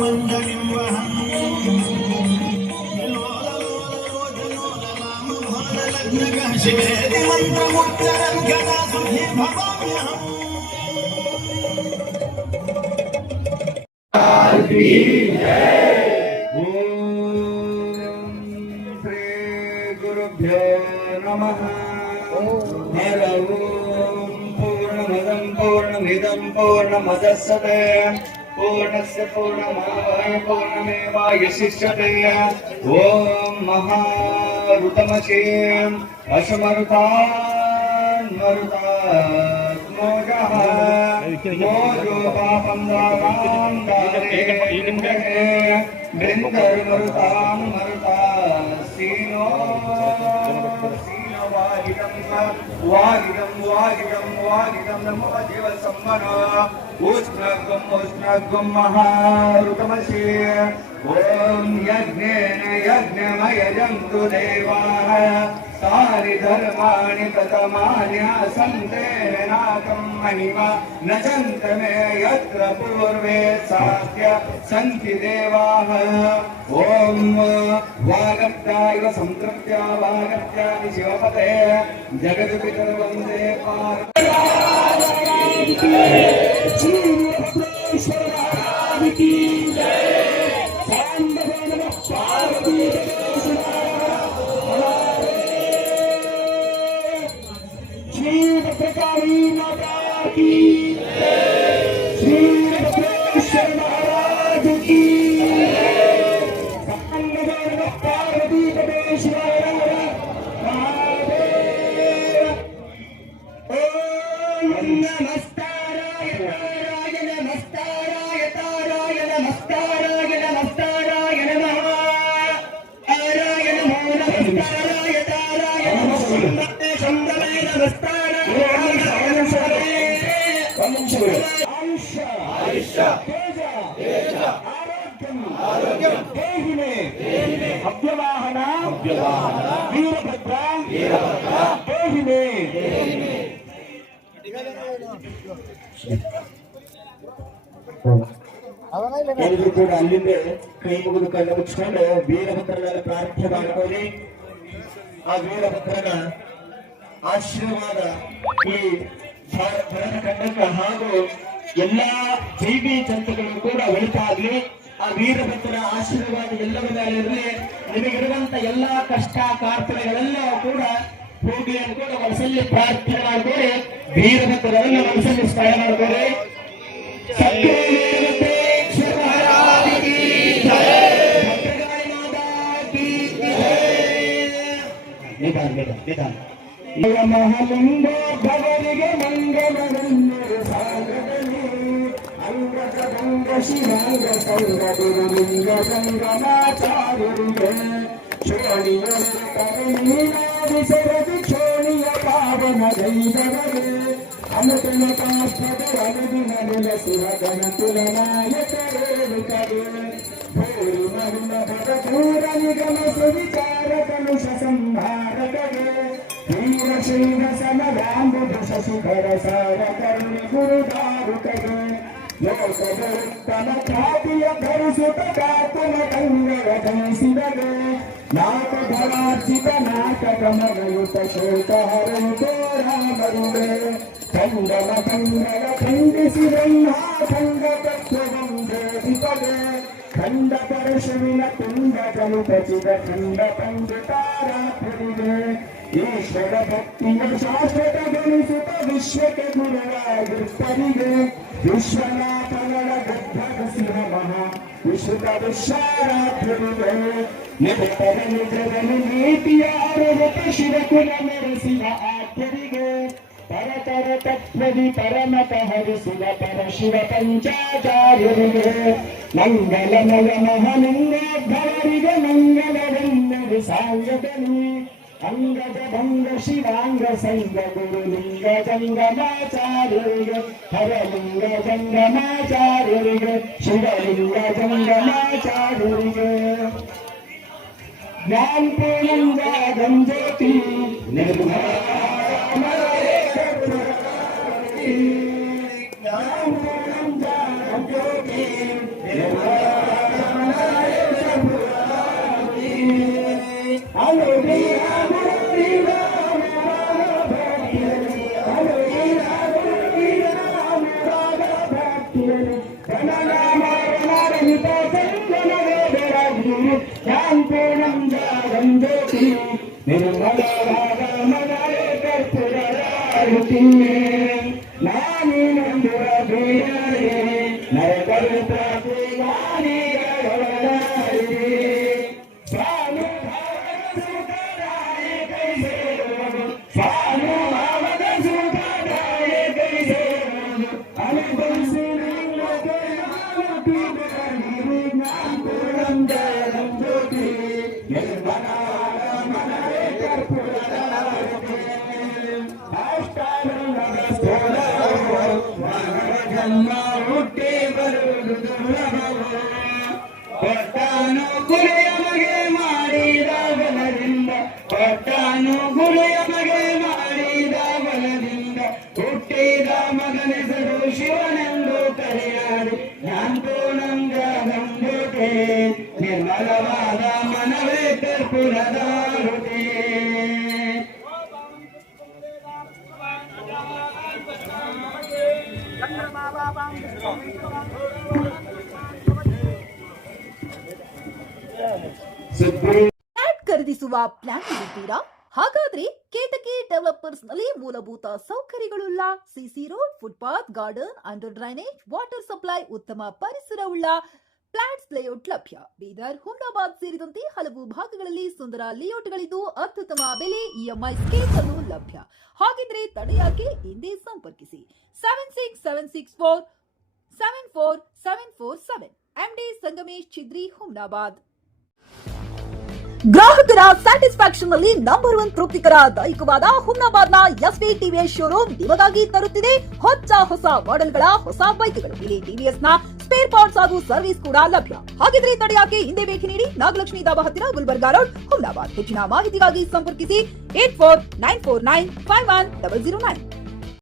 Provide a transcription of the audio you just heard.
ಮಂಜನಿಂ ವಹಂ ಶಿವೇದಿ ಮಂತ್ರಮುಚ್ಚರಂ ಗದಾ ಸುಖಿ ಭವಾಮ್ಯಹಂ पूर्णमदस्सते पूर्णस्य पूर्णमादाय पूर्णमेवावशिष्यते ॐ महारुतमचेम् अशमरुतान्मरुतात्मोजः मोजो पापं दारां दारे बृन्दर्मरुतां मरुतासीनो वागिदं नमो जीव सम्मन उष्णगं महारुतमसि ॐ यज्ञेन यज्ञमयजन्तु देवाः तानि धर्माणि ततमानि सन्तेन नाकं महिमा न चन्त मे यत्र पूर्वे साध्य सन्ति देवाः ॐ वागत्याय संतृप्त्या वागत्यानि शिवपते जगद्पितर्वन्दे भद्रकाली माता की श्री भद्रेश्वर महाराज की पार्वती परमेश्वर महादेव ओम नमस्काराय ताराय नमस्काराय ताराय नमस्काराय नमस्काराय नमः आराय नमो नमस्काराय ताराय नमस्ते शंभवे नमस्कार अभ्यवाहन वीरभद्र देहिमे ಎಲ್ಲರೂ ಕೂಡ ಅಲ್ಲಿಂದ ಕೈ ಮುಗಿದು ಕಣ್ಣು ಮುಚ್ಚಿಕೊಂಡು ವೀರಭದ್ರನಲ್ಲಿ ಪ್ರಾರ್ಥನೆ ಮಾಡ್ಕೊಳ್ಳಿ. ಆ ವೀರಭದ್ರನ ಆಶೀರ್ವಾದ ಈ ಭರತ ಖಂಡಕ್ಕೆ ಹಾಗೂ ಎಲ್ಲಾ ಜೀವಿ ಜಂತುಗಳು ಕೂಡ ಒಳಿತಾಗ್ಲಿ. ಆ ವೀರಭದ್ರ ಆಶೀರ್ವಾದ ಎಲ್ಲರ ಮೇಲೆ ಇರಲಿ. ನಿಮಗಿರುವಂತ ಎಲ್ಲಾ ಕಷ್ಟ ಕಾರ್ಪಣೆಗಳೆಲ್ಲ ಕೂಡ ಹೋಗಿ ಅಂತ ಕೂಡ ಮನಸ್ಸಲ್ಲಿ ಪ್ರಾರ್ಥನೆ ಮಾಡ್ಕೊಳ್ಳಿ. ವೀರಭದ್ರರನ್ನ ಮನಸ್ಸಲ್ಲಿ ಸ್ಮರಣೆ ಮಾಡ್ಕೊಳ್ಳಿ. ಮಹಾಲಿಂಗ ಭವರಿಗೆ ಮಂಗಲವನ್ನು ಸಾಗರಲಿ ಅಂಗದ ಗಂಗ ಶಿವಾಂಗ ಸಂಗಲಿಂಗ ಸಂಗಮಾಚಾರ್ಯರಿಗೆ ಶೋಣಿಯರು ಕರುಣೀನಾದಿಸರದು ಶೋಣಿಯ ಪಾವನ ಗೈದವರೇ ಅಮೃತನ ಕಾಷ್ಟದ ಅನುದಿನ ಶಿವಗಣ ತುಲನಾಯಕರೇರುಕರೇ ಭೂರಿ ಮರುಣ ಭಗಪೂರ ನಿಗಮ ಸುವಿಚಾರ ಕಲುಷ ಸಂಹಾರಕರೇ वीर समराम्बुध शशिधर सार करुण गुरुदारुकगे लोकदोत्तम ख्यातिय धरुसुत कातुल कंगवधंसिवगे नाटधरार्चित नाटकमयुत शोकहरुतो रामरुगे खण्डम खण्डव खण्डिसि ब्रह्माखण्ड तत्त्वं वेदिपगे खण्ड परशुविन कुण्ड जलुपचिद खण्ड पञ्चतारात्रिगे ईश्वर भक्तिय शाश्वत गणिಸುತ್ತ ವಿಶ್ವಕ್ಕೆ ಗುರುವಾಗಿರುತ್ತರಿಗೆ ವಿಶ್ವನಾಥಗಳ ಗದ್ಭಗ ಸಿಂಹ ಮಹಾ ವಿಶ್ವದ ವಿಶ್ವರಾತ್ರಿಗೆ ನಿರತರ ನಿಜದಲ್ಲಿ ನೀತಿಯ ಆರೋಪ ಶಿವಕುಲ ಮೆರೆಸಿದ ಆತ್ಮರಿಗೆ ಪರತರ ತತ್ವದಿ ಪರಮತ ಹರಿಸಿದ ಪರಶಿವ ಪಂಚಾಚಾರ್ಯರಿಗೆ ಮಂಗಲಮಯ ಮಹಾಲಿಂಗೋದ್ಭವರಿಗೆ ಮಂಗಲವೆನ್ನುವುದು ಸಾಂಗದಲ್ಲಿ अंगज भंग शिवांग संग गुरुलिंग जंगमाचार्यರಿಗೆ ಹರಲಿಂಗ ಜಂಗಮಾಚಾರ್ಯರಿಗೆ ಶಿವಲಿಂಗ ಜಂಗಮಾಚಾರ್ಯರಿಗೆ ಜ್ಞಾನ ಪೂರ್ಣಂಗ ಗಂಜ್ಯೋತಿ ಜ್ಞಾನ ಪೂರ್ಣಂಗ ಗಂಜ್ಯೋತಿ ನಾನು ನಂಬುವ ಬೀರಲಿ ನರಕಲು ಪ್ರಾತಿಗಾನಿಗಳೊಡನಾಡಿ ಸ್ವಾಮಿ ಸುಖದಾಯ ಕೈ ಸೇರುವುದು ಸ್ವಾಮಿ ಭಾವದ ಸುಖದಾಯ ಕೈ ಸೇರುವುದು ಅನುಭವಿಸಿ ಜ್ಯೋತಿ ಮನವೇ ಕರ್ಪೂರದ ಜನ್ಮ ಹುಟ್ಟಿ ಬರುವುದು ದುರ್ಲಭವು ಕೊಟ್ಟಾನುಕೂಲೆಯ ಮಗೆ ಮಾಡಿದ ಬಲದಿಂದ ಕೊಟ್ಟಾನುಕೂಲೆಯ ಮಗೆ ಮಾಡಿದ ಬಲದಿಂದ ಹುಟ್ಟಿದ ಮಗನೆಸರು ಶಿವನೆಂದು ಕರೆಯಾಡಿ ನಾಂತೋ ನಂಗ ಗಂಗೋಟೆ ನಿರ್ಮಲವಾದ ಮನವೇ ಕರ್ಪೂರದ ರುಟೆ ಫ್ಲಾಟ್ ಖರೀದಿಸುವ ಪ್ಲಾನ್ ಇದ್ದೀರಾ? ಹಾಗಾದ್ರೆ ಕೇತಕಿ ಡೆವಲಪರ್ಸ್ ನಲ್ಲಿ ಮೂಲಭೂತ ಸೌಕರ್ಯಗಳುಳ್ಳ CC road, footpath, garden, under drainage, water supply, ಉತ್ತಮ ಪರಿಸರವುಳ್ಳ ಫ್ಲಾಟ್ಸ್ ಲೇಔಟ್ ಲಭ್ಯ. ಬೀದರ್, ಹುಮ್ನಾಬಾದ್ ಸೇರಿದಂತೆ ಹಲವು ಭಾಗಗಳಲ್ಲಿ ಸುಂದರ ಲೇಔಟ್ಗಳಿದ್ದು ಅತ್ಯುತ್ತಮ ಬೆಲೆ, ಇಎಂಐ ಸ್ಕೀಮ್ಸ್ ಅನ್ನು ಲಭ್ಯ. ಹಾಗಿದ್ರೆ ತಡೆಯಾಕೆ ಹಿಂದೆ ಸಂಪರ್ಕಿಸಿ 7676474747 ಎಂಡಿ ಸಂಗಮೇಶ್ ಚಿದ್ರಿ, ಹುಮ್ನಾಬಾದ್. ಗ್ರಾಹಕರ ಸ್ಯಾಟಿಸ್ಫ್ಯಾಕ್ಷನ್ ನಲ್ಲಿ ನಂಬರ್ 1 ತೃಪ್ತಿಕರ ದೈಹಿಕವಾದ ಹುಮ್ನಾಬಾದ್ನ ಎಸ್ವಿ ಟಿವಿಎಸ್ ಶೋರೂಮ್ ನಿಮಗಾಗಿ ತರುತ್ತಿದೆ ಹೊಸ ಮಾಡೆಲ್ಗಳ ಹೊಸ ಬೈಕ್ಗಳು. ಇಲ್ಲಿ ಟಿವಿಎಸ್ ನ ಸ್ಪೇರ್ ಪಾರ್ಟ್ಸ್ ಹಾಗೂ ಸರ್ವಿಸ್ ಕೂಡ ಲಭ್ಯ. ಹಾಗಿದ್ರೆ ತಡೆಯಾಕೆ ಹಿಂದೆ ಭೇಟಿ ನೀಡಿ ನಾಗಲಕ್ಷ್ಮಿ ದಾಬಾ ಹತ್ತಿರ, ಗುಲ್ಬರ್ಗಾ ರೋಡ್, ಹುಮ್ನಾಬಾದ್. ಹೆಚ್ಚಿನ ಮಾಹಿತಿಗಾಗಿ ಸಂಪರ್ಕಿಸಿ 8494951009.